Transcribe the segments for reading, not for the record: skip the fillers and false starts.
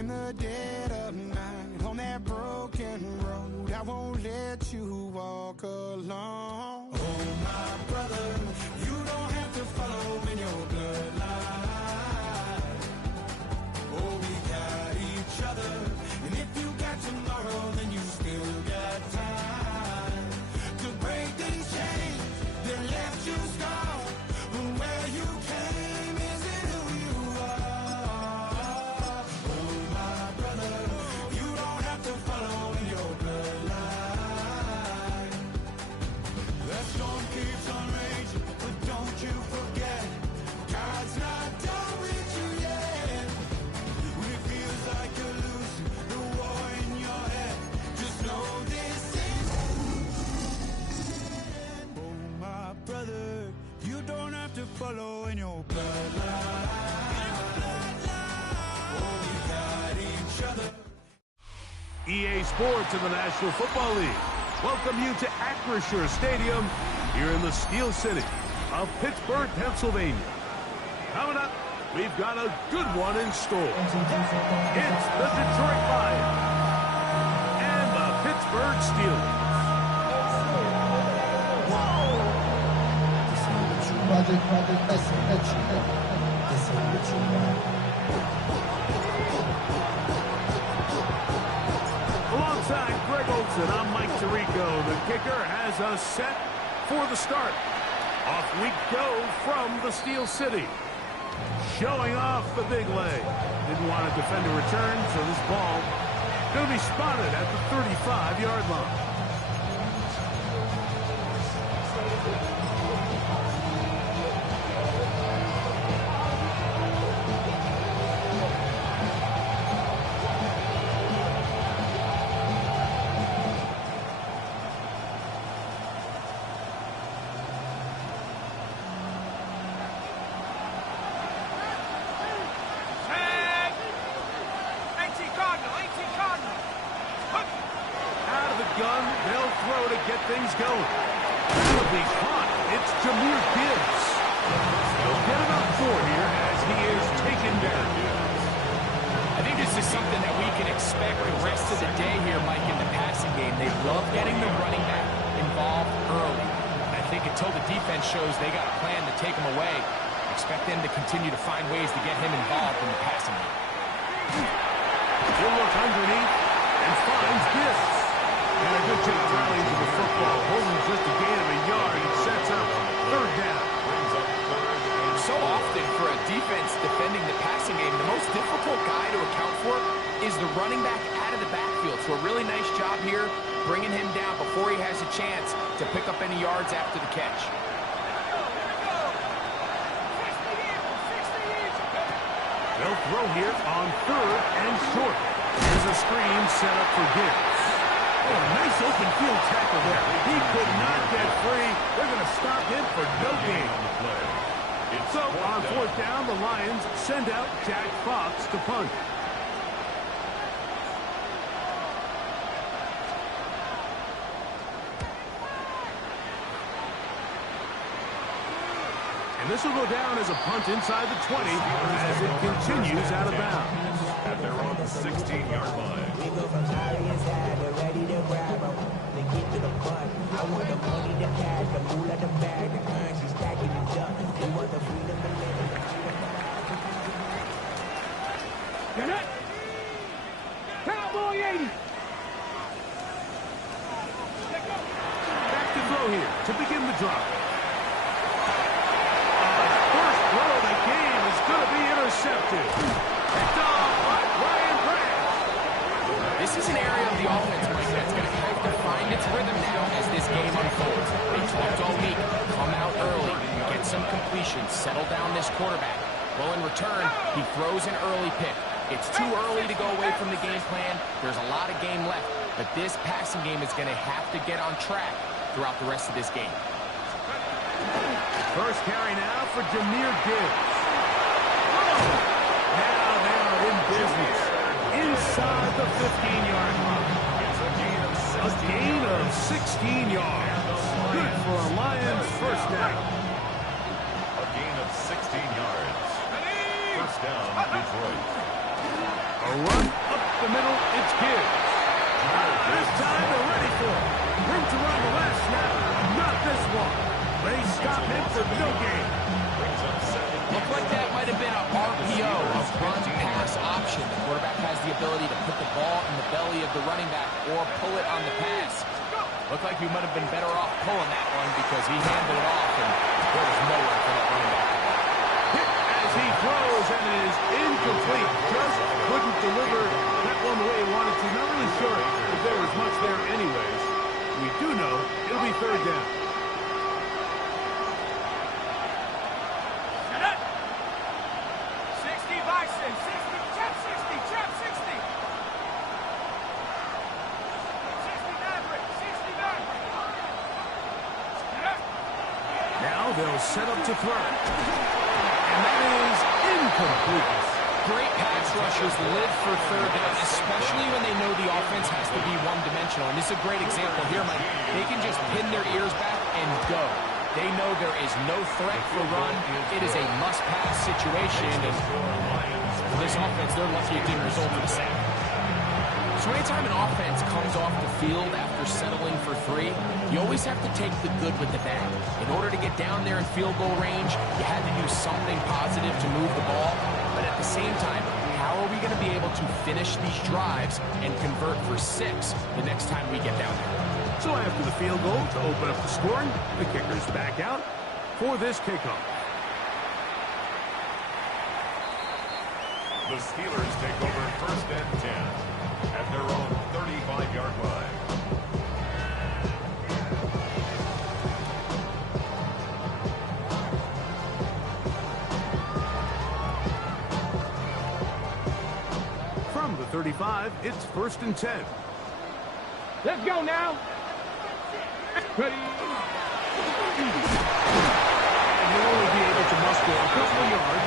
in the dead of night, on that broken road, I won't let you walk alone. Oh, my brother, you don't have to follow in your bloodline. Oh, we got each other, and if you got tomorrow, then you still got time to break these chains that left you scarred. Where you came isn't who you are. Oh, my brother, you don't have to follow in your bloodline. The storm keeps on raging, but don't you forget, God's not done with you yet. When it feels like you're losing the war in your head, just know this is. Oh, my brother, you don't have to follow in your bloodline. Oh, we got each other. EA Sports in the National Football League welcome you to Acrisure Stadium here in the Steel City of Pittsburgh, Pennsylvania. Coming up, we've got a good one in store. It's the Detroit Lions and the Pittsburgh Steelers. Alongside Greg Olson, I'm Mike Tirico. The kicker has us set for the start. Off we go from the Steel City. Showing off the big leg. Didn't want to defend a return, so this ball going to be spotted at the 35-yard line. Gun, they'll throw to get things going. That'll be caught. It's Jahmyr Gibbs. They'll get him up 4 here as he is taken down. I think this is something that we can expect the rest of the day here, Mike, in the passing game. They love getting the running back involved early. And I think until the defense shows they got a plan to take him away, expect them to continue to find ways to get him involved in the passing game. He'll look underneath and finds Gibbs. And a good job rallying to the football, holding just a gain of a yard. It sets up third down. So often for a defense defending the passing game, the most difficult guy to account for is the running back out of the backfield. So a really nice job here, bringing him down before he has a chance to pick up any yards after the catch. They'll throw here on third and short. Here's a screen set up for Gibbs. Oh, nice open field tackle there. He could not get free. They're going to stop him for no gain on the play. So on fourth down, the Lions send out Jack Fox to punt. And this will go down as a punt inside the 20 as it continues out of bounds. And they're on the 16-yard line. Cowboy 80. Back to throw here to begin the drive. First throw of the game is going to be intercepted. Picked off by Ryan Branch. This is an area of the offense, Mike, that's going to have to find its rhythm now as this game unfolds. They talked all week, come out early, get some completions, settle down this quarterback. Well, in return, he throws an early pick. It's too early to go away from the game plan. There's a lot of game left, but this passing game is going to have to get on track throughout the rest of this game. First carry now for Jahmyr Gibbs. Now they are in business inside the 15-yard line. A gain of 16 yards. Good for a Lions first down. A gain of 16 yards. First down, Detroit. A A run up the middle, it's Gibbs. This time they're ready for it. Room to run the last snap, not this one. They stop him for no gain. Looked like that might have been a RPO, a run-pass option. The quarterback has the ability to put the ball in the belly of the running back or pull it on the pass. Looked like he might have been better off pulling that one because he handed it off and there was nowhere for that running back. Hit as he throws, and it is incomplete. Just couldn't deliver that one the way he wanted to. Not really sure if there was much there anyways. We do know it'll be third down. Now they'll set up to throw. And that is incomplete. Great pass rushers live for third down, especially when they know the offense has to be one-dimensional. And this is a great example here, Mike. They can just pin their ears back and go. They know there is no threat for run. It is a must-pass situation. And for this offense, they're lucky it didn't result in a sack. So anytime an offense comes off the field after settling for 3, you always have to take the good with the bad. In order to get down there in field goal range, you had to do something positive to move the ball. But at the same time, how are we going to be able to finish these drives and convert for 6 the next time we get down there? So after the field goal to open up the scoring, the kicker's back out for this kickoff. The Steelers take over first and 10 at their own 35-yard line. From the 35, it's first and 10. Let's go now. Ready. And you'll only be able to muster a couple of yards.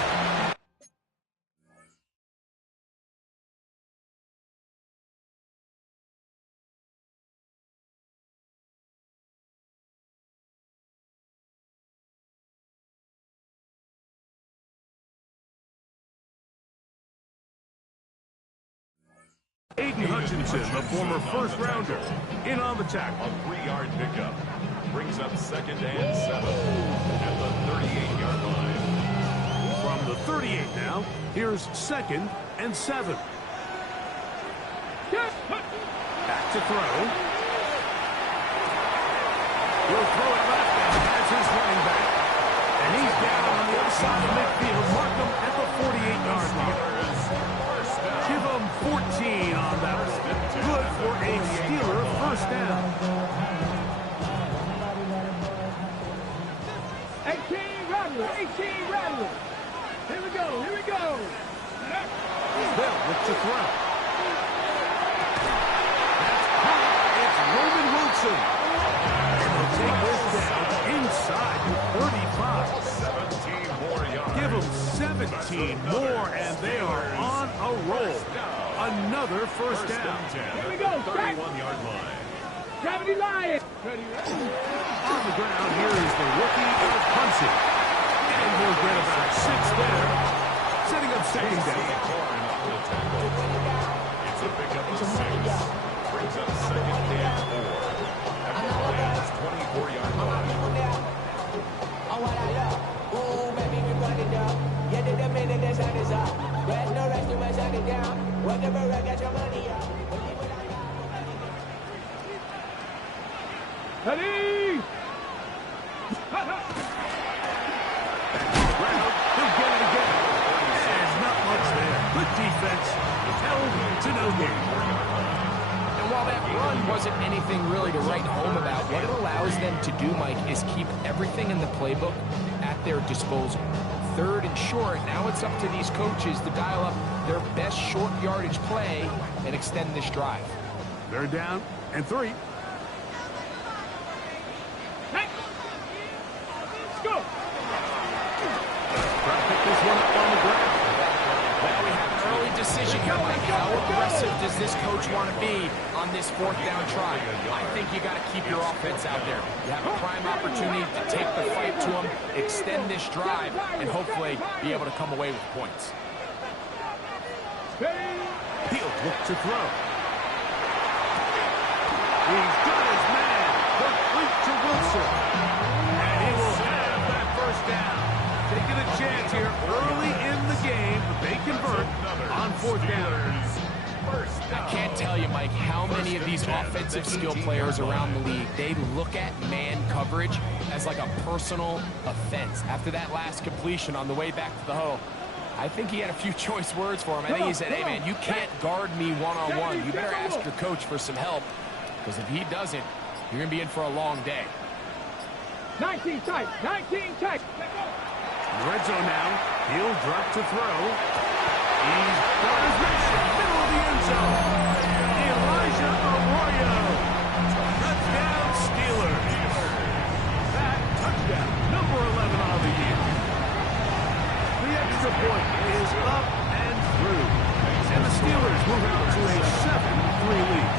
Aiden Hutchinson, the former first-rounder, in on the tackle. A 3-yard pickup brings up second and 7 at the 38-yard line. From the 38 now, here's second and 7. Back to throw. He'll throw it left and has his running back. And he's down on the other side of midfield. Mark him at the 48-yard line. Give him 14 on that one. Good for a Steeler first down. 18 Rattler, 18 Rattler. Here we go, here we go. They'll look to throw. That's hot. It's Roman Wilson. And they'll take this down inside the 35. 17 more yards. Give them 17 more, and they are on a roll. Another first down. Here we go, 31-yard line. Gravity Lion. Ready, On the ground, here is the rookie of Clemson. And he'll get about 6 there, setting up second down. It's a pickup of 6. Brings up second and 4 at the Lions' 24-yard line. Ready. He'll get it again. There's not much there. Good defense. Held to no gain. And while that run wasn't anything really to write home about, what it allows them to do, Mike, is keep everything in the playbook at their disposal. Third and short, now it's up to these coaches to dial up their best short yardage play and extend this drive. They're down and 3. Hey. Let's go. Try to pick this one up on the ground. Well, we have an early decision here, Mike. How aggressive does this coach want to be on this fourth down try? I think you got to keep your offense out there. You have a prime opportunity to take the fight to them, extend this drive, and hopefully be able to come away with points. Ready. look to throw. He's got his man. Complete to Wilson. And he will have that first down. Taking a chance here early in the game, but they convert on fourth down. I can't tell you, Mike, how many of these offensive skill players around the league, they look at man coverage as like a personal offense. After that last completion on the way back to the huddle, I think he had a few choice words for him. I think he said, hey, man, you can't guard me one-on-one. You better ask your coach for some help, because if he doesn't, you're going to be in for a long day. 19 tight, 19 tight. Red zone now. He'll drop to throw. He's got his man. Middle of the end zone. Elijah Arroyo. Touchdown Steelers. That touchdown. Number 11 on the year. The extra point is up and through. And the Steelers move out to a 7-3 lead.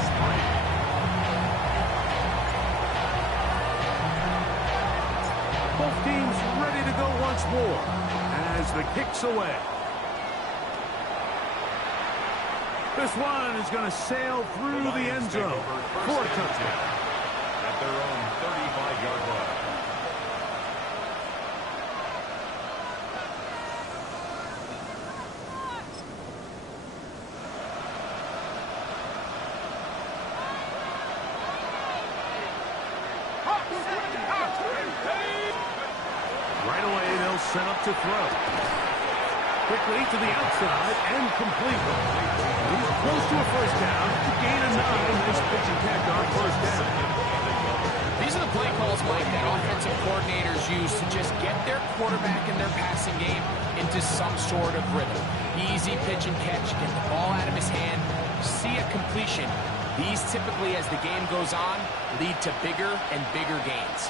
Both teams ready to go once more as the kick's away. This one is going to sail through the end zone for a touchdown. At their own 35-yard line. Right away, they'll set up to throw. Quickly to the outside and complete. He's close to a first down. Gain of 9. Nice pitch and catch on first down. These are the play calls, Mike, that offensive coordinators use to just get their quarterback and their passing game into some sort of rhythm. Easy pitch and catch, get the ball out of his hand, see a completion. These typically, as the game goes on, lead to bigger and bigger gains.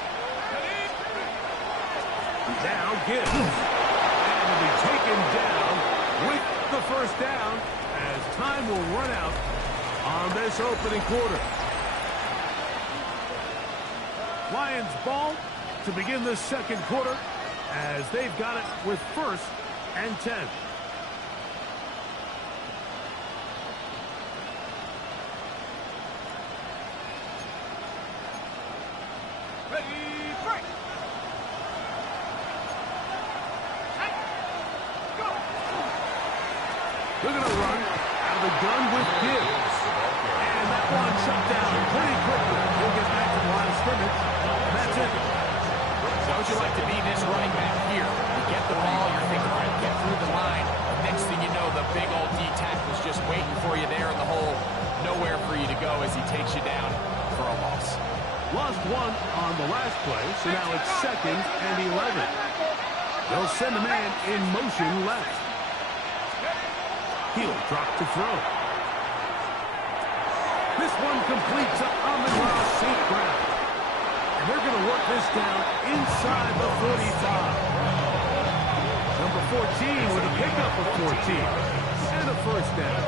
Now Gibbs. And will be taken down with the first down as time will run out on this opening quarter. Lions ball to begin the second quarter as they've got it with 1st and 10. They're going to run out of the gun with Gibbs. And that one shut down pretty quickly. He'll get back to the line of scrimmage. That's it. How would you like to be this running back here? You get the ball, you're thinking, all right, get through the line. Next thing you know, the big old D tackle's just waiting for you there in the hole. Nowhere for you to go as he takes you down for a loss. Lost one on the last play, so now it's 2nd and 11. They'll send a man in motion left. He'll drop to throw. This one completes to Amon-Ra St. Brown. And they're going to work this down inside the 45. Number 14 with a pickup of 14. And a first down.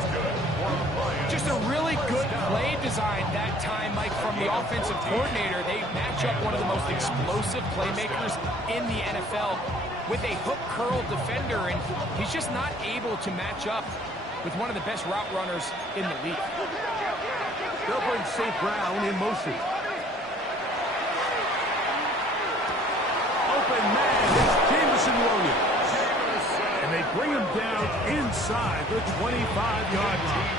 Just a really good play design that time, Mike, from the offensive coordinator. They match up one of the most explosive playmakers in the NFL with a hook curl defender, and he's just not able to match up with one of the best route runners in the league. They'll bring St. Brown in motion. Open man is Jameson Williams. And they bring him down inside the 25-yard line.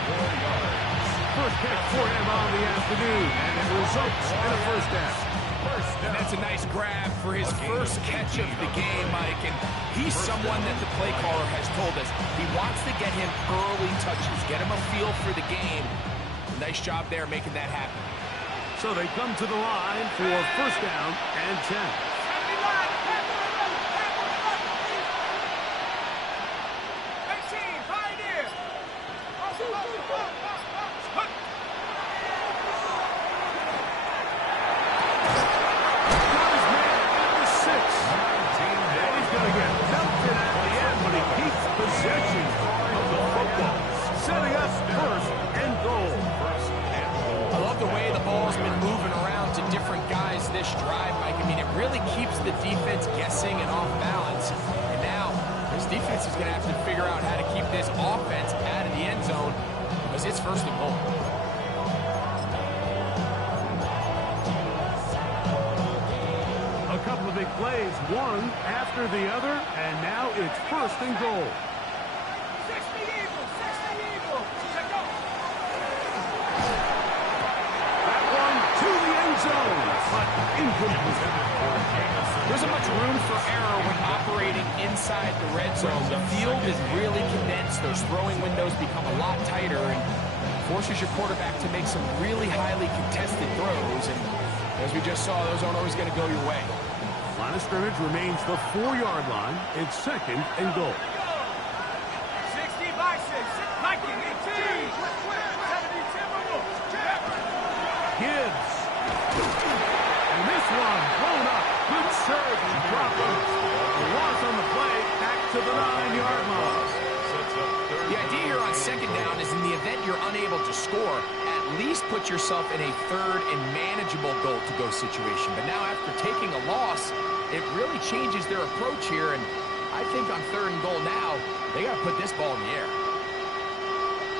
First catch for him on the afternoon, and it results in a first down. And that's a nice grab for his first catch of the game, Mike. And he's someone that the play caller has told us he wants to get him early touches, get him a feel for the game. Nice job there making that happen. So they come to the line for first down and 10. This drive, Mike. I mean, it really keeps the defense guessing and off balance. And now, this defense is going to have to figure out how to keep this offense out of the end zone. Because It's first and goal. A couple of big plays, one after the other, and now it's first and goal. 60 Eagles, 60 Eagles. Check out. That one to the end zone, but incomplete. There isn't much room for error when operating inside the red zone. The field is really condensed. Those throwing windows become a lot tighter and forces your quarterback to make some really highly contested throws. And as we just saw, those aren't always going to go your way. Line of scrimmage remains the 4-yard line. It's second and goal. 60 by 6. Nike, 18. 70 Timberwolves. Gibbs. And this one blown up. Good serve and drop. A loss on the play. Back to the 9-yard line. The idea here on second down is in the event you're unable to score, at least put yourself in a third and manageable goal-to-go situation. But now after taking a loss, it really changes their approach here. And I think on third and goal now, they got to put this ball in the air.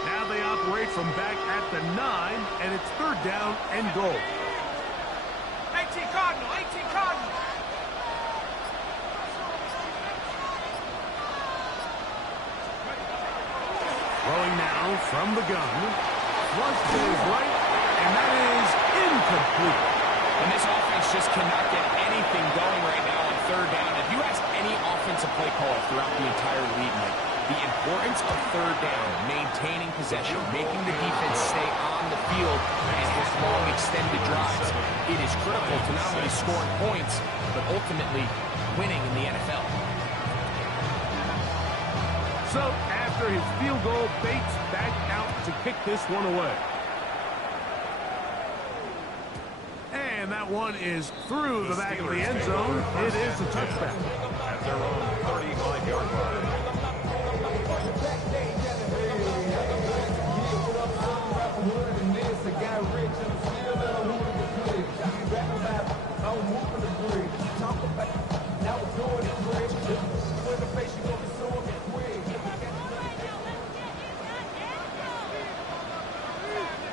Now they operate from back at the 9, and it's third down and goal. 18 Cardinal, 18 Cardinal. Throwing now from the gun. Flush to his right, and that is incomplete. And this offense just cannot get anything going right now on third down. If you ask any offensive play caller throughout the entire league, Mike, the importance of third down, maintaining possession, making the defense stay on the field and have long extended drives, it is critical to not only scoring points, but ultimately winning in the NFL. So after his field goal, Bates back out to kick this one away. And that one is through the back of the end zone. It is a touchback. At their own 35-yard line.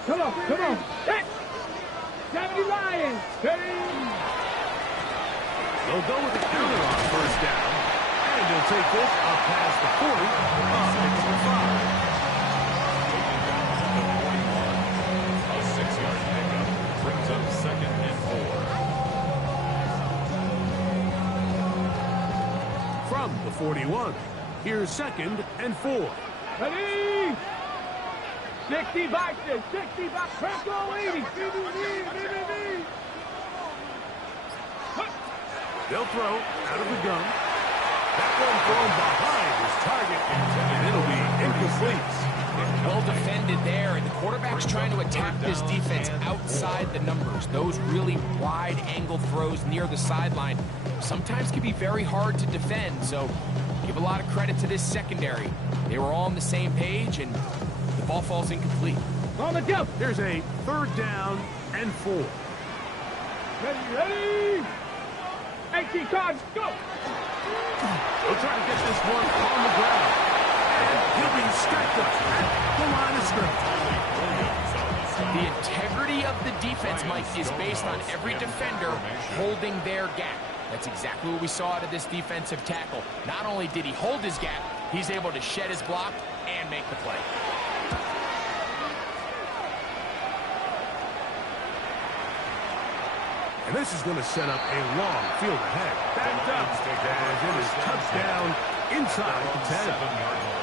Come on, come on. Hit. 70 Lions. Hey. They'll go with the counter on first down. And he'll take this up past the 40, up to the 5. A 6-yard pickup brings up second and 4. From the 41, here's second and 4. Ready. 60 by 6. 60 by Franco 80. They'll throw out of the gun. That one thrown behind his target, and it'll be incomplete. Well defended there, and the quarterback's trying to attack this defense outside the numbers. Those really wide angle throws near the sideline sometimes can be very hard to defend, so give a lot of credit to this secondary. They were all on the same page, and the ball falls incomplete. On the jump. Here's a third down and 4. Ready. 18 cards, go! They'll try to get this one on the ground. And he'll be strapped up at the line of scrimmage. The integrity of the defense, Mike, is based on every defender holding their gap. That's exactly what we saw out of this defensive tackle. Not only did he hold his gap, he's able to shed his block and make the play. And this is going to set up a long field ahead. Backed up as it is touchdown inside the 10. 7-yard line.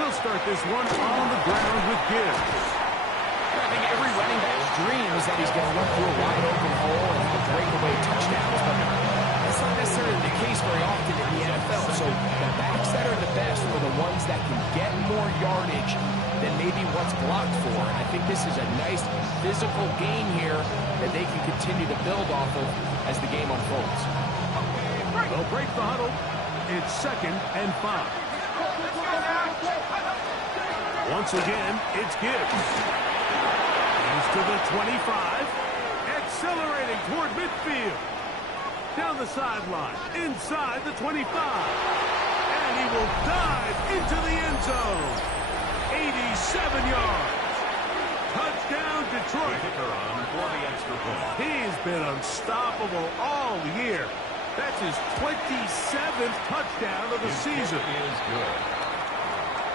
They'll start this one on the ground with Gibbs. I think every running back's dream is that he's going to run through a wide open hole and have breakaway touchdowns, but that's not necessarily the case very often in the NFL. So the backs that are the best are the ones that can get more yardage than maybe what's blocked for. And I think this is a nice physical game here that they can continue to build off of as the game unfolds. They'll break the huddle. it's 2nd and 5. Once again, it's Gibbs. He's to the 25. Accelerating toward midfield. Down the sideline. Inside the 25. And he will dive into the end zone. 87 yards. Touchdown, Detroit. He's been unstoppable all year. That's his 27th touchdown of the season. Is good.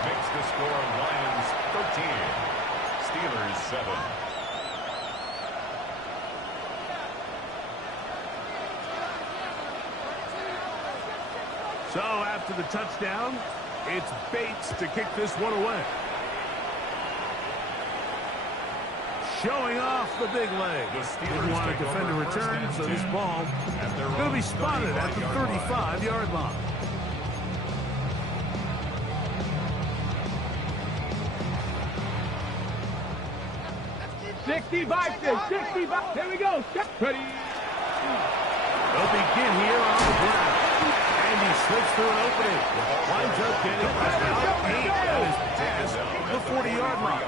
Makes the score Lions 13. Steelers 7. So after the touchdown, it's Bates to kick this one away. Showing off the big leg. Didn't want to defend a return, so this ball going to be spotted at the 35-yard line. Here we go. Ready. They'll begin here on the ground. And he slips through an opening. Winds up getting about 8 at his pass, the 40-yard line.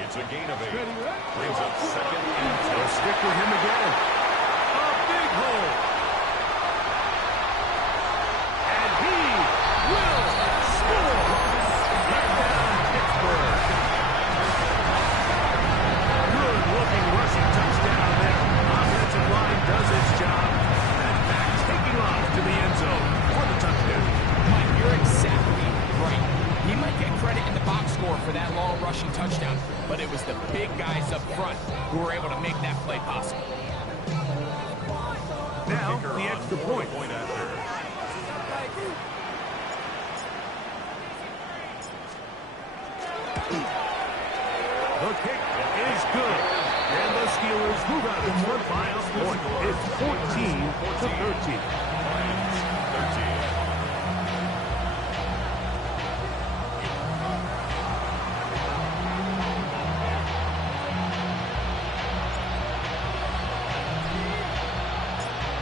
It's a gain of 8. Brings up 2nd and 10. They'll stick with him again. A big hole. And he will score. Touchdown, Pittsburgh. Good-looking rushing touchdown there. Offensive line does its job. And back taking off to the end zone for the touchdown. Mike, you're exactly right. He might get credit in the box score for that long rushing touchdown, but it was the big guys up front who were able to make that play possible. Now, the extra point. The kick is good. And the Steelers move out in front by a point. It's 14-13.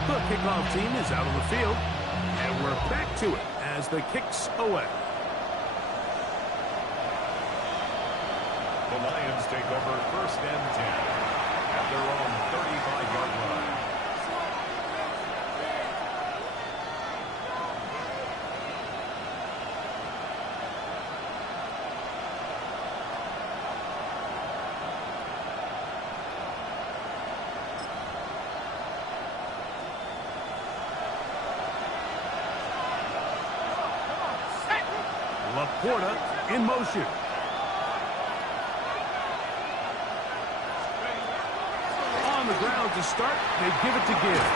The kickoff team is out on the field, and we're back to it as the kick's away. The Lions take over 1st and 10 at their own 35-yard line. Laporta in motion. On the ground to start, they give it to Gibbs.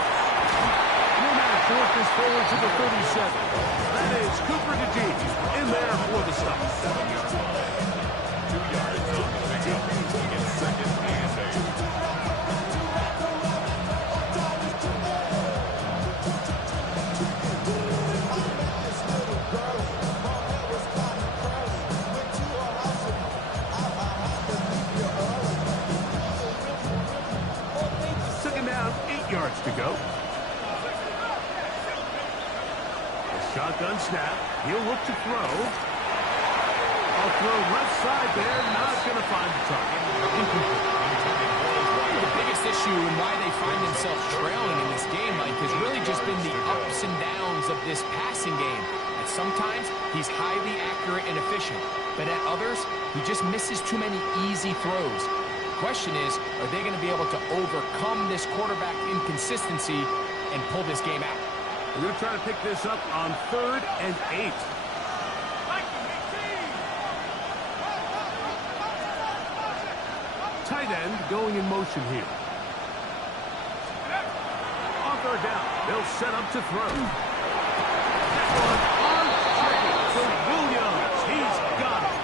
We'll now force this forward to the 37. That is Cooper DeJean in there for the stop. 2 yards on the pickup. It's 2nd and 8. Yards to go. A shotgun snap. He'll look to throw. I'll throw left side there. Not going to find the target. The biggest issue and why they find themselves trailing in this game, Mike, has really just been the ups and downs of this passing game. And sometimes he's highly accurate and efficient, but at others, he just misses too many easy throws. Question is, are they going to be able to overcome this quarterback inconsistency and pull this game out? We're going to try to pick this up on 3rd and 8. Tight end going in motion here. On 3rd down, they'll set up to throw. That one on target for Williams. He's got it.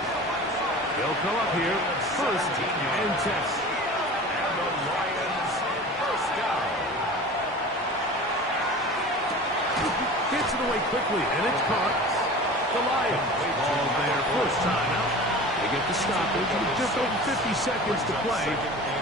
They'll come up here, 1st and 10. And the Lions 1st down. Gets it away quickly, and it's caught. The Lions all their 1st time out. They get the stoppage with just over 50 seconds to play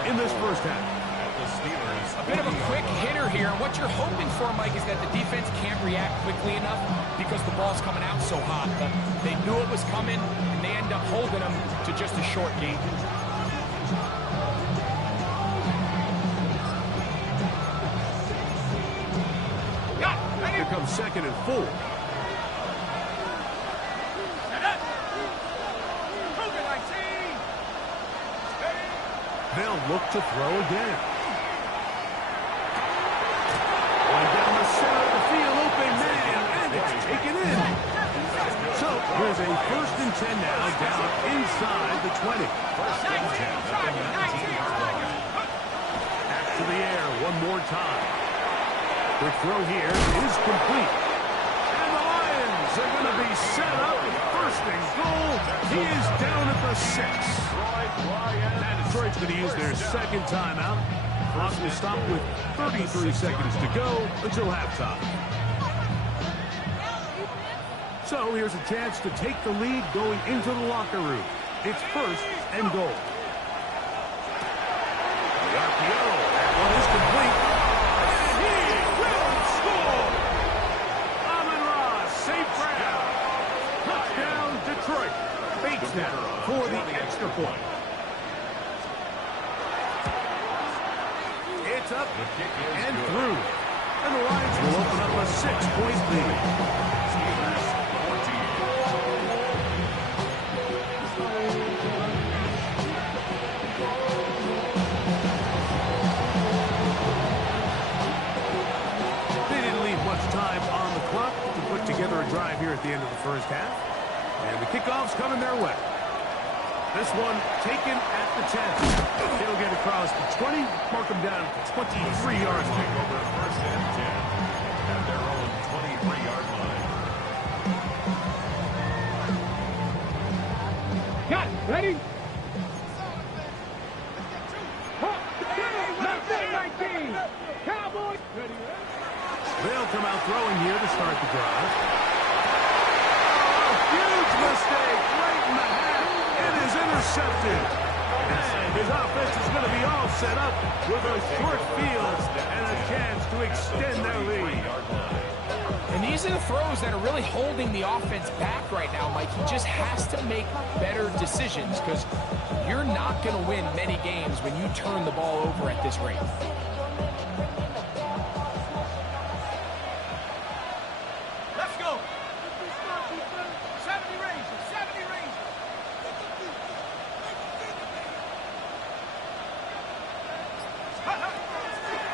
in this 1st half. At the Steelers A bit of a quick hitter here. What you're hoping for, Mike, is that the defense can't react quickly enough because the ball's coming out so hot. But they knew it was coming, and they end up holding them to just a short gain. Here comes 2nd and 4. They'll look to throw again. Going down the center of the field, open man, and it's taken in. So here's a 1st and 10 now, down inside the 20. Back to the air one more time. The throw here is complete. And the Lions are going to be set up. 1st and goal. He is down at the 6. And Detroit's going to use their 2nd timeout. Clock will stop with 33 seconds to go until halftime. So here's a chance to take the lead going into the locker room. It's 1st and goal. The RPO. That one is complete. And he will score. Amon-Ra, safe ground. Touchdown, Detroit. Bates now for the extra point. It's up and through. And the Lions will open up a 6-point lead. Time on the clock to put together a drive here at the end of the 1st half. And the kickoff's coming their way. This one taken at the 10. They'll get across the 20, mark them down at the 23 yards line. Over 1st and 10 at their own 23-yard line. Got it. Ready? Cowboys. Ready. They'll come out throwing here to start the drive. Oh, huge mistake right in the half. It is intercepted. And his offense is going to be all set up with a short field and a chance to extend their lead. And these are the throws that are really holding the offense back right now, Mike. He just has to make better decisions because you're not going to win many games when you turn the ball over at this rate.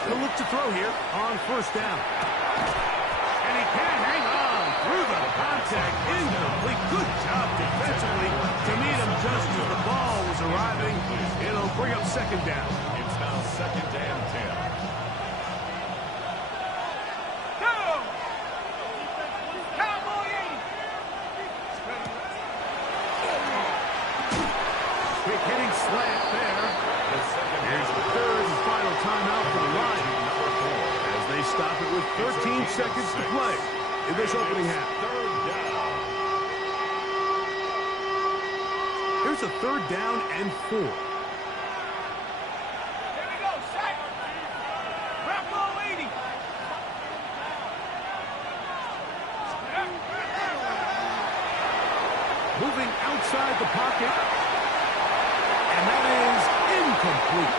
He'll look to throw here on 1st down. And he can't hang on through the contact. Incomplete. Good job defensively to meet him just as the ball was arriving. It'll bring up 2nd down. It's now 2nd and 10. Quick hitting slant there. Here's the 3rd and final timeout for the Lions as they stop it with 13 seconds to play in this opening half. Here's a 3rd down and 4. Here we go, sack. Wrap ball 80. Moving outside the pocket. And that is incomplete.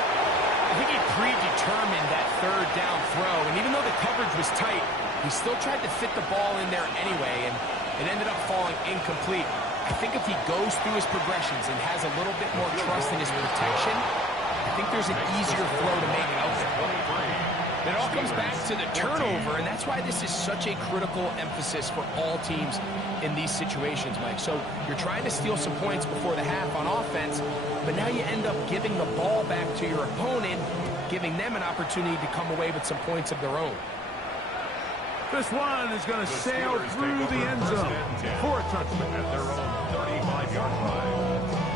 I think he predetermined that 3rd down throw, and even though the coverage was tight, he still tried to fit the ball in there anyway, and it ended up falling incomplete. I think if he goes through his progressions and has a little bit more trust in his protection, I think there's an easier throw to make out there. It all comes back to the turnover, and that's why this is such a critical emphasis for all teams in these situations, Mike. So you're trying to steal some points before the half on offense, but now you end up giving the ball back to your opponent, giving them an opportunity to come away with some points of their own. This one is going to sail through the end zone for a touchdown. At their own 35-yard line.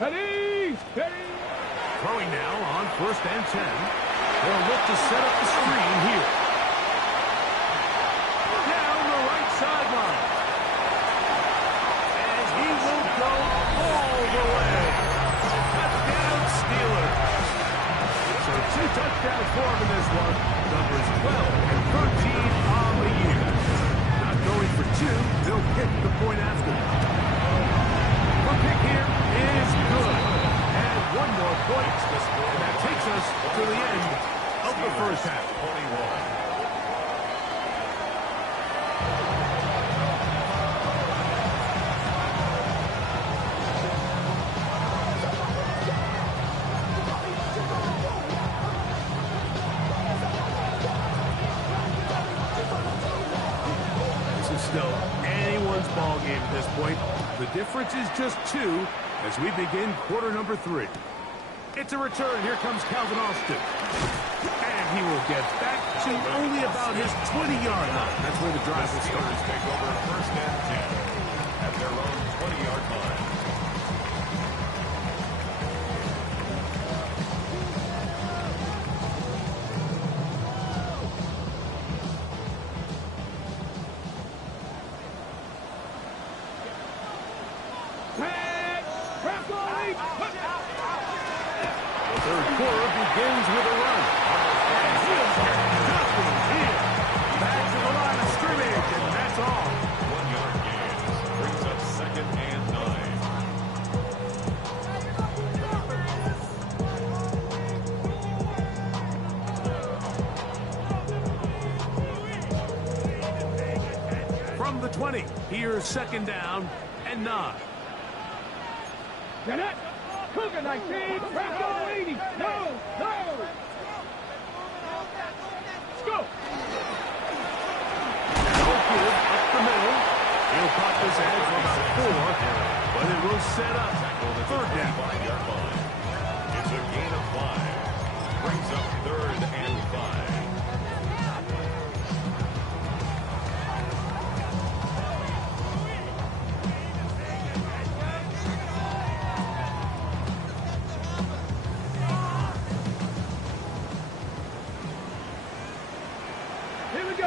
Ready, steady. Throwing now on 1st and 10. They'll look to set up the screen here. Down the right sideline. And he will go all the way. Touchdown Steelers. So 2 touchdowns for him in this one. Numbers 12 and 13 on the year. Not going for 2. They'll kick the point after. The kick here is good. And 1 more point. And that takes us to the end of the first half. 21. Still anyone's ball game at this point. The difference is just 2 as we begin quarter number 3. It's a return. Here comes Calvin Austin. And he will get back to only about his 20-yard line. That's where the drive will start. Steelers take over 1st and 10 at their own 20-yard line. Third quarter begins with a run. And he'll get nothing here. Back to the line of scrimmage, and that's all. 1-yard gain brings up 2nd and 9. From the 20, here's 2nd down and 9. Jeanette. Cougar 19, Franco 80. No, no. Let's go. Now give up the middle. He'll pop this edge for about 4, but it will set up 3rd down. 5-yard line. It's a gain of 5. Brings up 3rd and 5.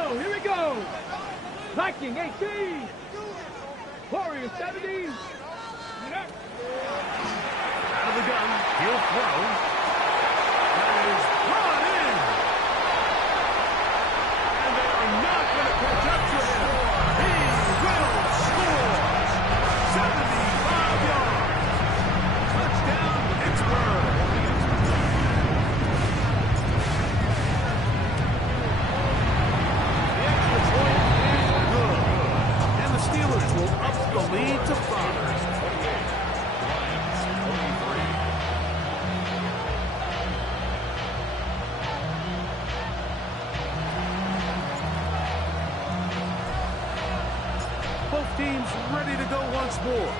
Here we go. Viking 18. Warrior 70. Out of the gun, he'll throw. That is brought in. And they are not going to catch up to him. He will score. 75 yards. Touchdown, Pittsburgh. The extra point is good. And the Steelers will up the lead to 5. Both teams ready to go once more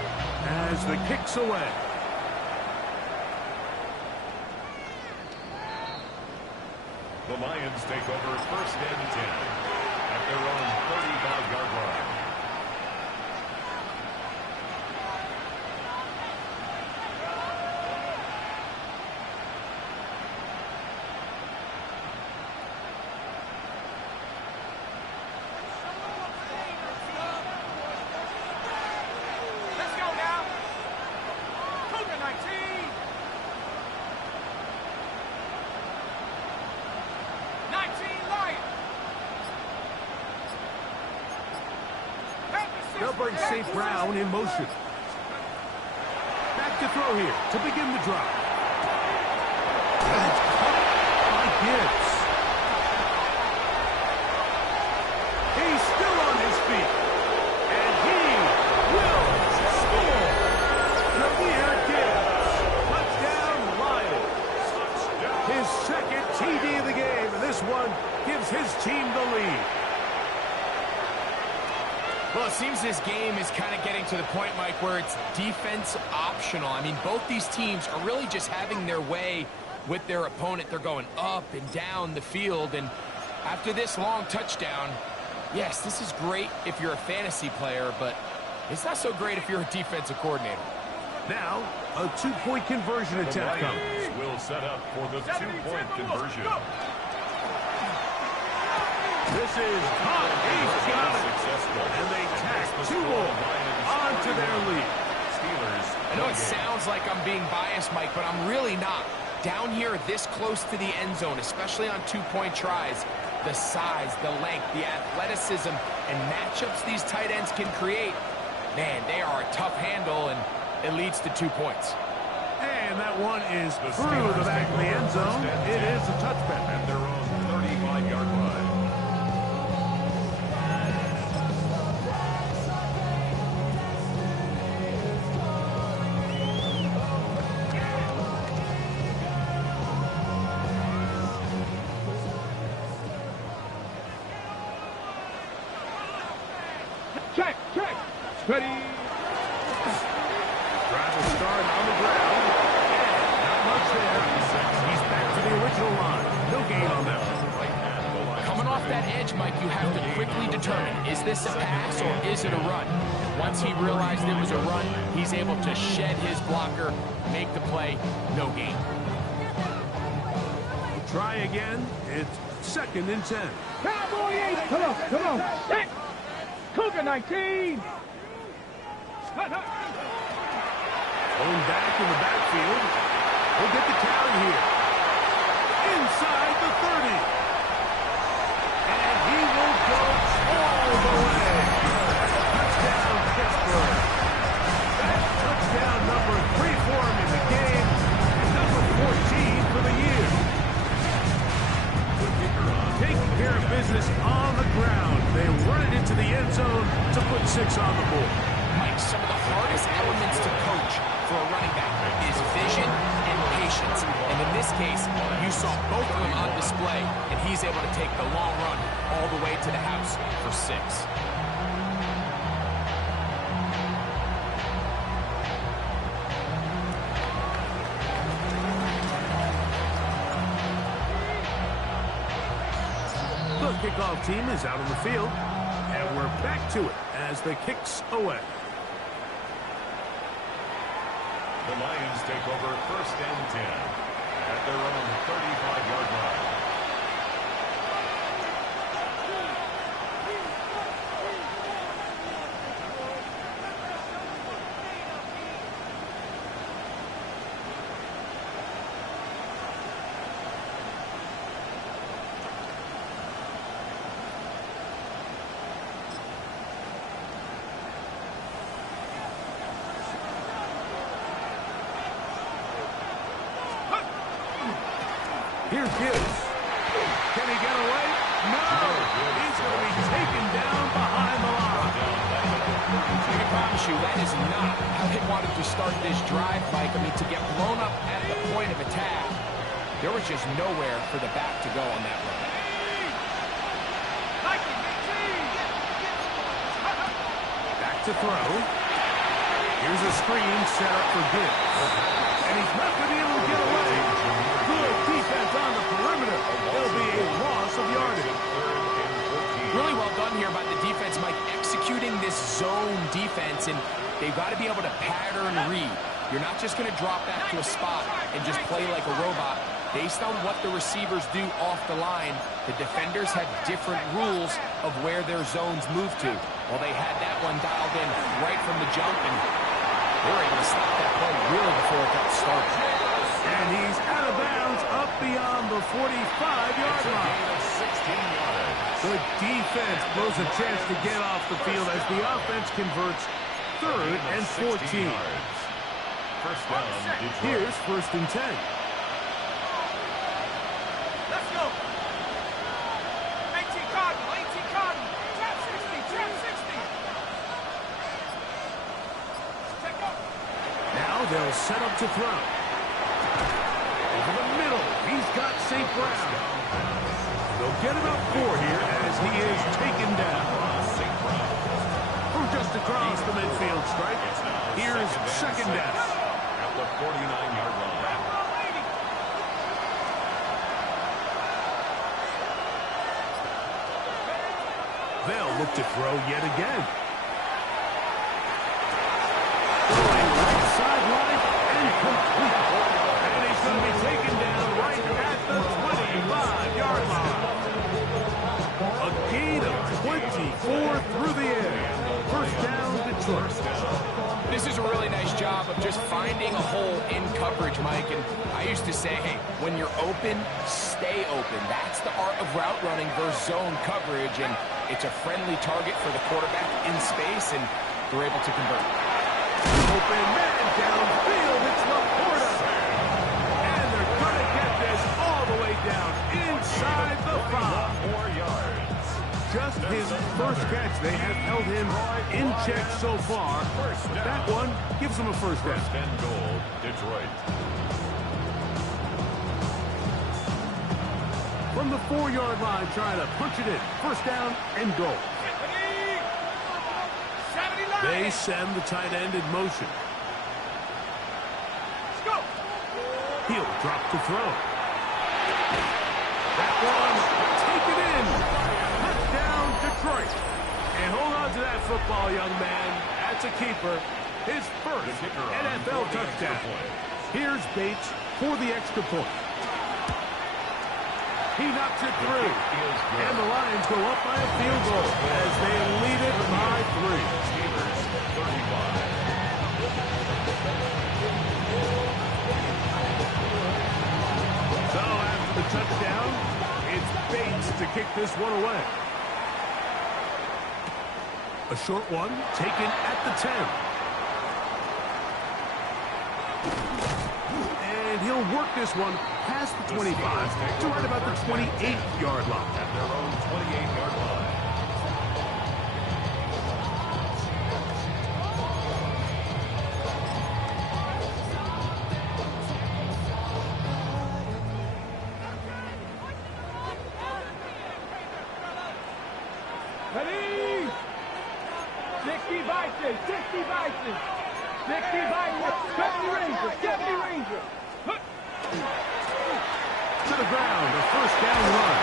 as the kick's away. The Lions take over 1st and 10 at their own 35-yard line. Let's go now. Cougar 19. 19 Lions. They'll bring St. Brown in motion. Back to throw here to begin the drive. And it's caught by Gibbs. He's still on his feet. And he will score. Jameer Gibbs. Touchdown, Lions. His second TD of the game, and this one gives his team the lead. Well, it seems this game is kind of getting to the point, Mike, where it's defense optional. I mean, both these teams are really just having their way with their opponent. They're going up and down the field, and after this long touchdown, yes, this is great if you're a fantasy player, but it's not so great if you're a defensive coordinator. Now, a two-point conversion attempt comes. Will set up for the two-point conversion. This is caught. He's got it. And they tack two more onto their lead. I know it sounds like I'm being biased, Mike, but I'm really not. Down here this close to the end zone, especially on two-point tries, the size, the length, the athleticism, and matchups these tight ends can create, man, they are a tough handle, and it leads to 2 points. And that one is through the back of the end zone. It is a touchback. At their own 35-yard line. Check. Ready. Drive will start on the ground. And not much there. He's back to the original line. No gain on that one. Coming off that edge, Mike, you have to quickly determine, is this a pass or is it a run? Once he realized it was a run, he's able to shed his blocker, make the play, no gain. Try again. It's 2nd and 10. Cowboy 8. Come on. Set. Cougar 19. Going back in the backfield. He'll get the carry here. Inside the 30. And he will go all the way. Touchdown, Pittsburgh. That's touchdown number 3 for him in the game. And number 14 for the year. Taking care of business on the ground. They run it into the end zone to put 6 on the board. Mike, some of the hardest elements to coach for a running back is vision and patience. And in this case, you saw both of them on display, and he's able to take the long run all the way to the house for 6. The kickoff team is out on the field, and we're back to it as the kick's away. The Lions take over 1st and 10 at their own 35-yard line. Here's Gibbs. Can he get away? No! He's going to be taken down behind the line. I can promise you, that is not how they wanted to start this drive, Mike. I mean, to get blown up at the point of attack, there was just nowhere for the back to go on that run. Back to throw. Here's a screen set up for Gibbs. And he's not going to be able to get away. Good defense on the perimeter. It'll be a loss of yardage. Really well done here by the defense, Mike, executing this zone defense, and they've got to be able to pattern read. You're not just going to drop back to a spot and just play like a robot. Based on what the receivers do off the line, the defenders have different rules of where their zones move to. Well, they had that one dialed in right from the jump, and they were able to stop that play really before it got started. And he's out of bounds up beyond the 45-yard line. The defense blows a chance to get off the field as the offense converts 3rd and 14. First down, Detroit. Here's 1st and 10. Let's go. 18 Cotton. Trap 60. Take up. Now they'll set up to throw. Over the middle, he's got St. Brown. They'll get about 4 here as he is taken down. From just across the midfield stripe, here's 2nd down. At the 49-yard line. They'll look to throw yet again. Throwing right sideline. going to be taken down right at the 25-yard line. A gain of 24 through the air. First down, Detroit. This is a really nice job of just finding a hole in coverage, Mike. And I used to say, hey, when you're open, stay open. That's the art of route running versus zone coverage. And it's a friendly target for the quarterback in space, and they're able to convert. Open man downfield. It's Laporta. And they're going to get this all the way down inside the 5. 4 yards. Just his first catch. They have held him in check so far. That one gives him a first down. First and goal, Detroit. From the 4-yard line, trying to punch it in. First down and goal. They send the tight end in motion. He'll drop to throw. That one, take it in. Touchdown, Detroit. And hold on to that football, young man. That's a keeper. His first NFL touchdown. Here's Bates for the extra point. He knocks it through. And the Lions go up by a field goal as they lead it by 3. Steelers 35. So after the touchdown, it's Bates to kick this one away. A short one taken at the 10. And he'll work this one past the 25 to right about the 28-yard line. At their own 28-yard line. Ready? 60 Vices, 60 Vices. 60 Vices, 70 Rangers, 70 Rangers. To the ground, a first down run.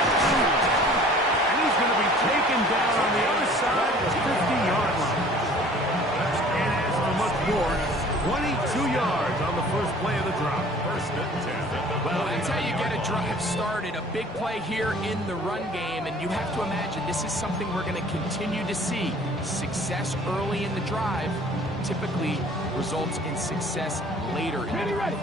And he's going to be taken down on the other side of the 50-yard line. And as for much more, 22 yards on the first play of the drop. First and 10. Well, that's how you get a drive started. A big play here in the run game, and you have to imagine this is something we're going to continue to see. Success early in the drive typically results in success later in the drive. Ready?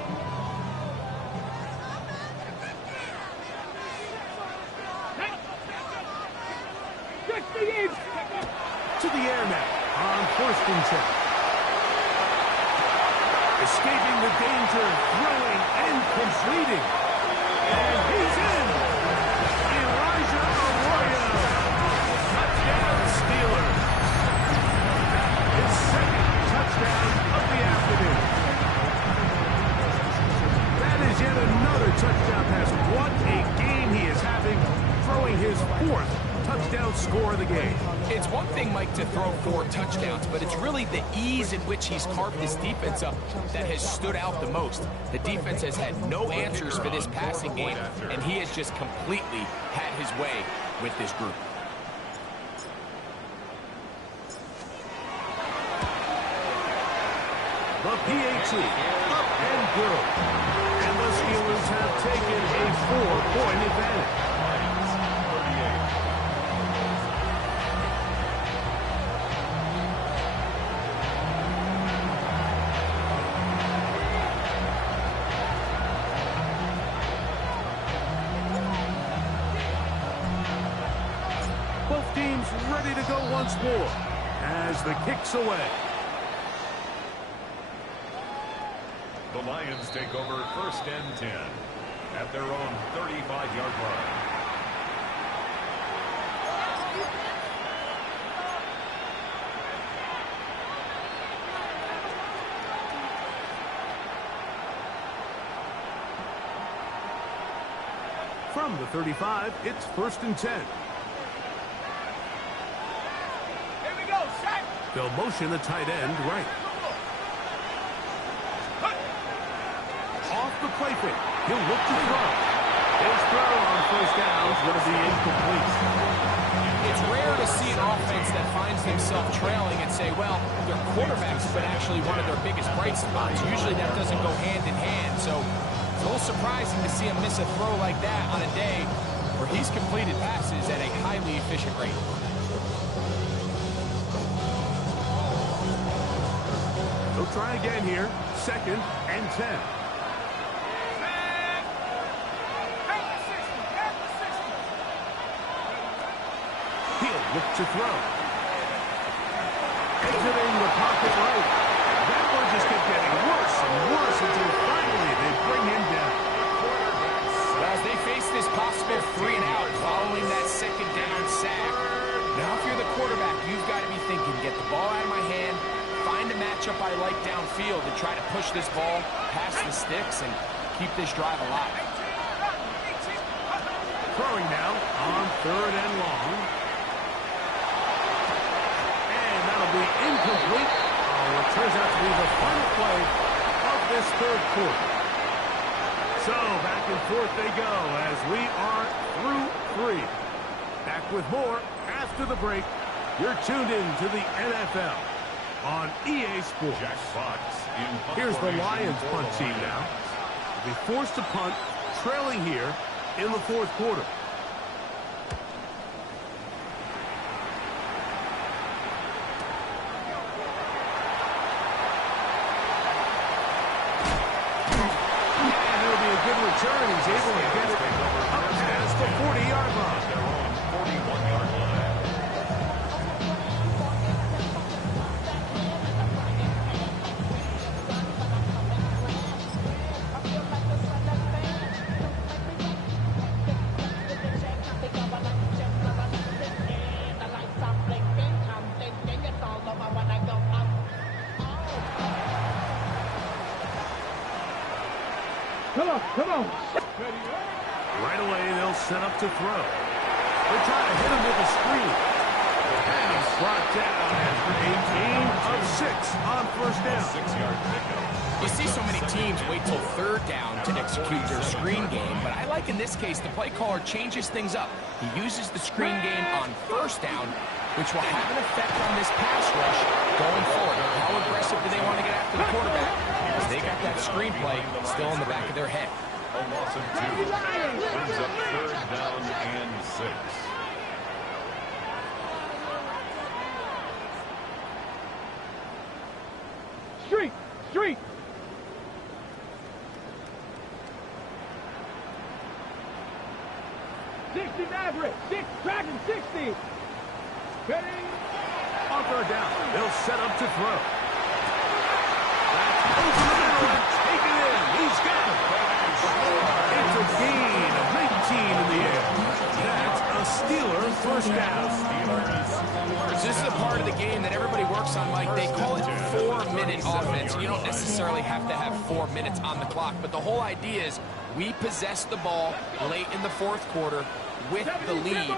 To the air now on first and 10. Escaping the danger, throwing and completing. And he's in. Elijah Arroyo. Touchdown Steelers. His second touchdown of the afternoon. That is yet another touchdown pass. What a game he is having, throwing his 4th touchdown score of the game. It's one thing, Mike, to throw 4 touchdowns, but it's really the ease in which he's carved this defense up that has stood out the most. The defense has had no answers for this passing game, and he has just completely had his way with this group. The PAT, up and good. And the Steelers have taken a 4-point advantage. Both teams ready to go once more as the kick's away. The Lions take over first and 10 at their own 35-yard line. From the 35, it's first and 10. Here we go, set. They'll motion the tight end right. Off the play fake. He'll look to throw. His throw on first down is going to be incomplete. It's rare to see an offense that finds themselves trailing and say, well, their quarterback's been actually one of their biggest bright spots. Usually that doesn't go hand in hand. So It's a little surprising to see him miss a throw like that on a day where he's completed passes at a highly efficient rate. They'll try again here. 2nd and 10. He'll look to throw. Exiting the pocket right. That one just kept getting worse and worse until finally they bring him down. Well, as they face this possible 3 and out following that 2nd down sack, now if you're the quarterback, you've got to be thinking, get the ball out of my hand, find a matchup I like downfield and try to push this ball past the sticks and keep this drive alive. Throwing now on 3rd and long. Be incomplete. It turns out to be the final play of this 3rd quarter. So back and forth they go as we are through 3. Back with more after the break. You're tuned in to the NFL on EA Sports. Jack Fox in Here's the Lions punt team now. They'll be forced to punt, trailing here in the 4th quarter. Return, he's able to get it up past the 40-yard line. They're on 41-yard line. Come on. Right away, they'll set up to throw. They're trying to hit him with a screen. And he's brought down after a gain of 6 on 1st down. 6-yard pickup. You see so many teams wait till 3rd down to execute their screen game, but I like in this case the play caller changes things up. He uses the screen game on 1st down, which will have an effect on this pass rush going forward. How aggressive do they want to get after the quarterback? Because they got that screenplay still in the back of their head. A loss of 2. Brings up 3rd down and 6. Street. 60 Maverick. 6, Dragon 60. Ready? On 3rd down, they'll set up to throw. That's over the middle and taken in. He's got it. It's a gain of 19 in the air. That's a Steeler 1st down. This is a part of the game that everybody works on, Mike. They call it 4-minute offense. You don't necessarily have to have 4 minutes on the clock, but the whole idea is we possess the ball late in the 4th quarter with the lead.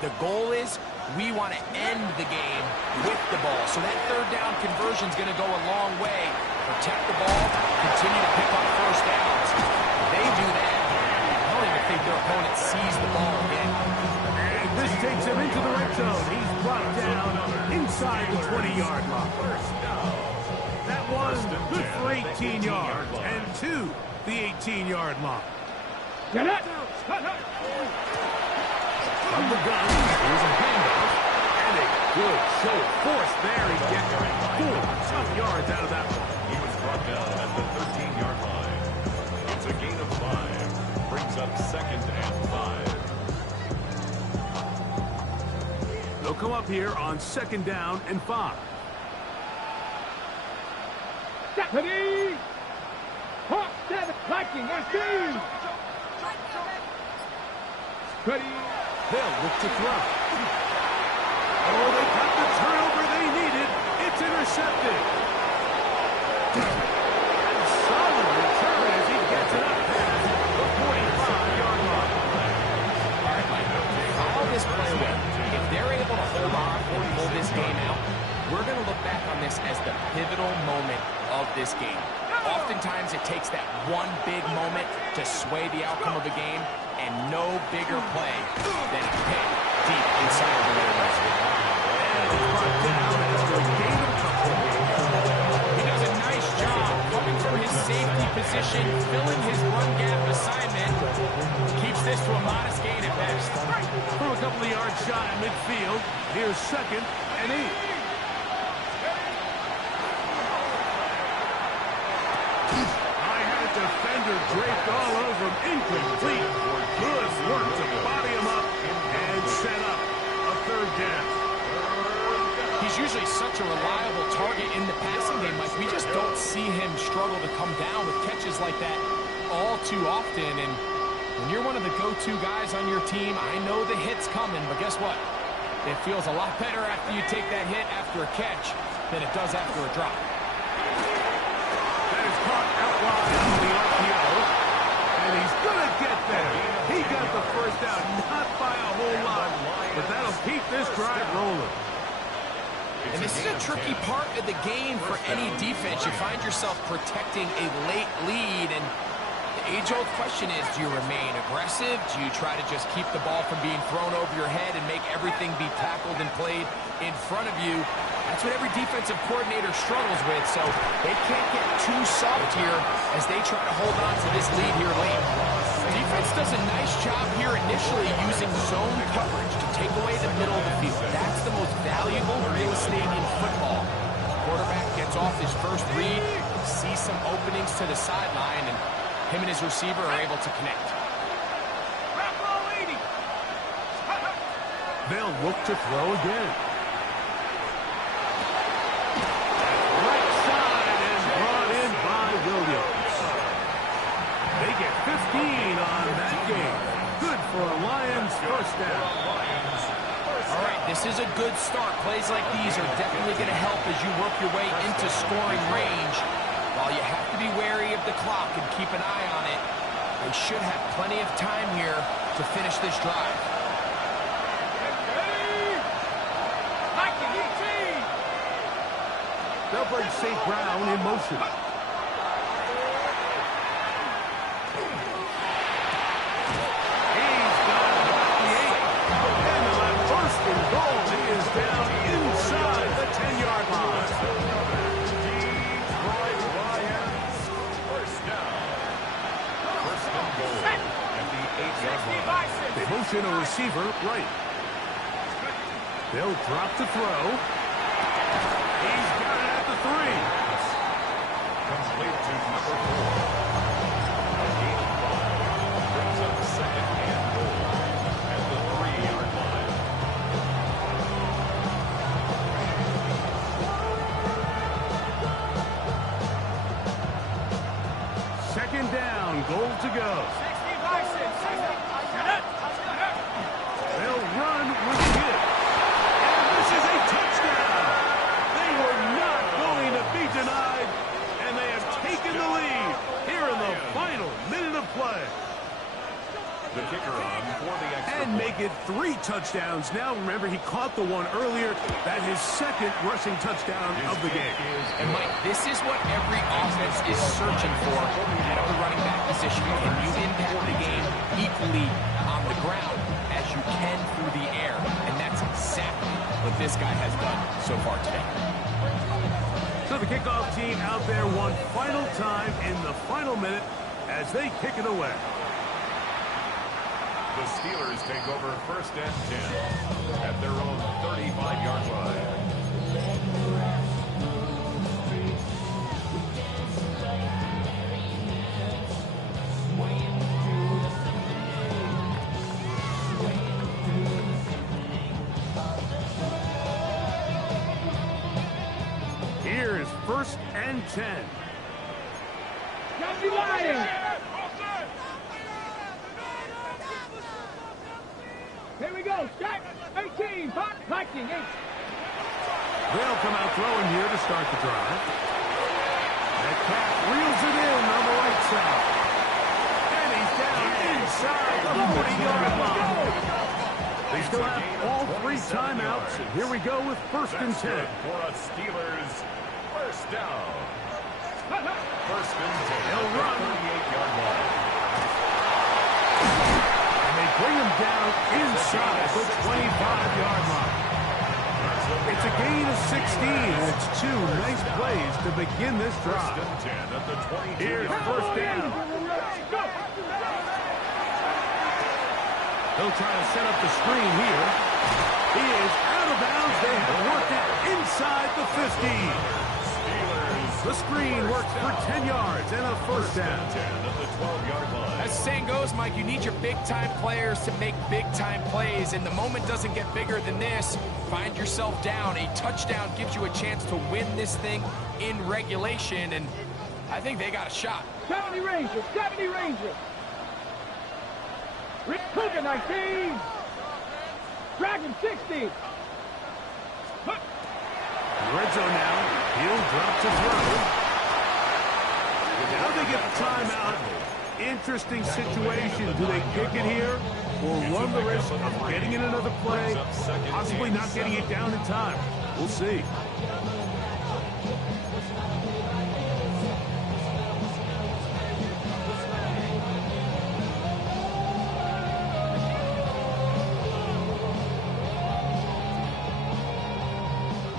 The goal is we want to end the game with the ball. So that 3rd down conversion is going to go a long way. Protect the ball, continue to pick up 1st downs. They do that. I don't even think their opponent sees the ball again. And this takes him into the red zone. He's brought down inside the 20-yard line. That was good for 18 yards and to the 18-yard line. Get it. From the gun, here's a handoff. And a good show of force there. He gets 4 tough yards out of that one. He was brought down at the 13-yard line. It's a gain of 5. Brings up 2nd and 5. They'll come up here on 2nd down and 5. Ready? Hawk 7, Viking, SC. Ready? They'll look to throw. Oh, they got the turnover they needed. It's intercepted. And solid return as he gets it up past the 45-yard line. All right, Mike, follow this play away. If they're able to hold on or pull this game out, we're going to look back on this as the pivotal moment of this game. Oftentimes, it takes that one big moment to sway the outcome of a game, and no bigger play than a pick deep inside the red zone. He does a nice job coming from his safety position possession, filling his run gap assignment. Keeps this to a modest gain at best. From a couple of yards shy of midfield, here's 2nd and 8. I had a defender draped all over him. Incomplete. Good work to body him up and set up a 3rd down. He's usually such a reliable target in the passing game, Mike. We just don't see him struggle to come down with catches like that all too often. And when you're one of the go-to guys on your team, I know the hit's coming, but guess what? It feels a lot better after you take that hit after a catch than it does after a drop. That is caught out wide on the RPO. And he's going to get there. He got the 1st down, not by a whole lot, but that'll keep this drive rolling. And this is a tricky part of the game for any defense. You find yourself protecting a late lead, and the age-old question is, do you remain aggressive? Do you try to just keep the ball from being thrown over your head and make everything be tackled and played in front of you? That's what every defensive coordinator struggles with, so they can't get too soft here as they try to hold on to this lead here late. Defense does a nice job here initially using zone coverage to take away the middle of the field. That's the most valuable real estate in football. Quarterback gets off his first read, sees some openings to the sideline, and him and his receiver are able to connect. They'll look to throw again. Right side and brought in by Williams. They get 15 on that game. Good for a Lions 1st down. All right, this is a good start. Plays like these are definitely going to help as you work your way into scoring range. While you have to be wary of the clock and keep an eye on it, they should have plenty of time here to finish this drive. They'll bring St. Brown in motion. He's got about the 8. And on 1st and goal, he is down inside the 10-yard line. Detroit Lions, 1st down. 1st and goal at the 8-yard line. They motion a receiver right. They'll drop to throw. He's got it at the 3. Complete to number 4. A gain of 5 brings up 2nd and goal at the 3-yard line. Second down, goal to go. They'll run with the hit. And this is a touchdown. They were not going to be denied, and they have taken the lead here in the final minute of play. The kicker on for the extra And make it 3 touchdowns. Now, remember, he caught the one earlier. That his 2nd rushing touchdown of the game. And, Mike, this is what every offense is searching for out of the running back position. Can you impact the game equally on the ground as you can through the air? And that's exactly what this guy has done so far today. So the kickoff team out there one final time in the final minute as they kick it away. The Steelers take over 1st and 10 at their own 35-yard line. Here is 1st and 10. Got the Lions. Here we go. Strike 18. Viking 8. They'll come out throwing here to start the drive. Metcalf reels it in on the right side. And he's down inside the 40-yard line. They still have all 3 timeouts. And here we go with 1st and 10. For a Steelers 1st down. 1st and 10. They'll run. 38-yard line. Bring him down inside the 25-yard line. They It's a gain of 16. It's 2 nice plays to begin this drive. First and 10 at the 22. Here's first down. They'll try to set up the screen here. He is out of bounds. They have worked it inside the 50. The screen works for 10 yards and a first down. 10 at the 12-yard line. As the saying goes, Mike, you need your big-time players to make big-time plays, and the moment doesn't get bigger than this. Find yourself down. A touchdown gives you a chance to win this thing in regulation, and I think they got a shot. 70 Rangers, 70 Rangers. Rick Cougar 19. Dragon 60. Red zone now. He'll drop to throw. Now they get the timeout. Interesting situation. Do they kick it here or run the risk of getting in another play, possibly not getting it down in time? We'll see.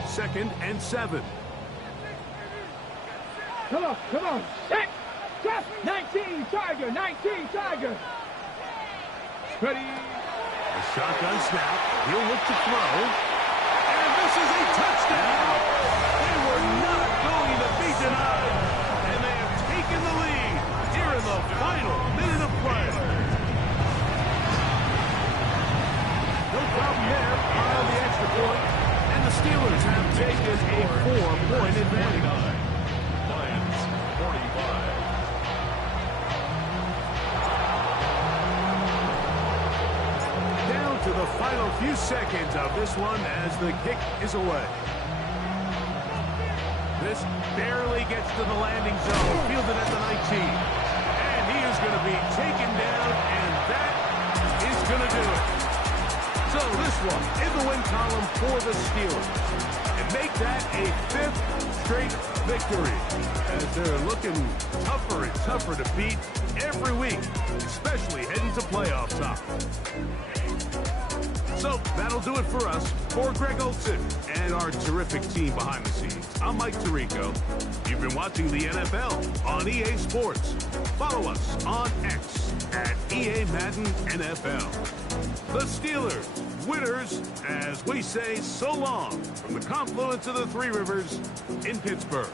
Second and 7. Come on, come on. Set. Set. 19 Tiger, 19 Tiger. Ready. A shotgun snap. He'll look to throw. And this is a touchdown. They were not going to be denied. And they have taken the lead here in the final minute of play. No problem there. On the extra point. And the Steelers have taken a 4-point advantage. Lions 45. Down to the final few seconds of this one as the kick is away. This barely gets to the landing zone, fielded at the 19. And he is going to be taken down, and that is going to do it. So this one in the win column for the Steelers. And make that a 5th straight victory as they're looking tougher and tougher to beat every week, especially heading to playoff time. So that'll do it for us. For Greg Olson and our terrific team behind the scenes, I'm Mike Tirico. You've been watching the NFL on EA Sports. Follow us on X at EA Madden NFL. The Steelers, winners, as we say so long from the confluence of the Three Rivers in Pittsburgh.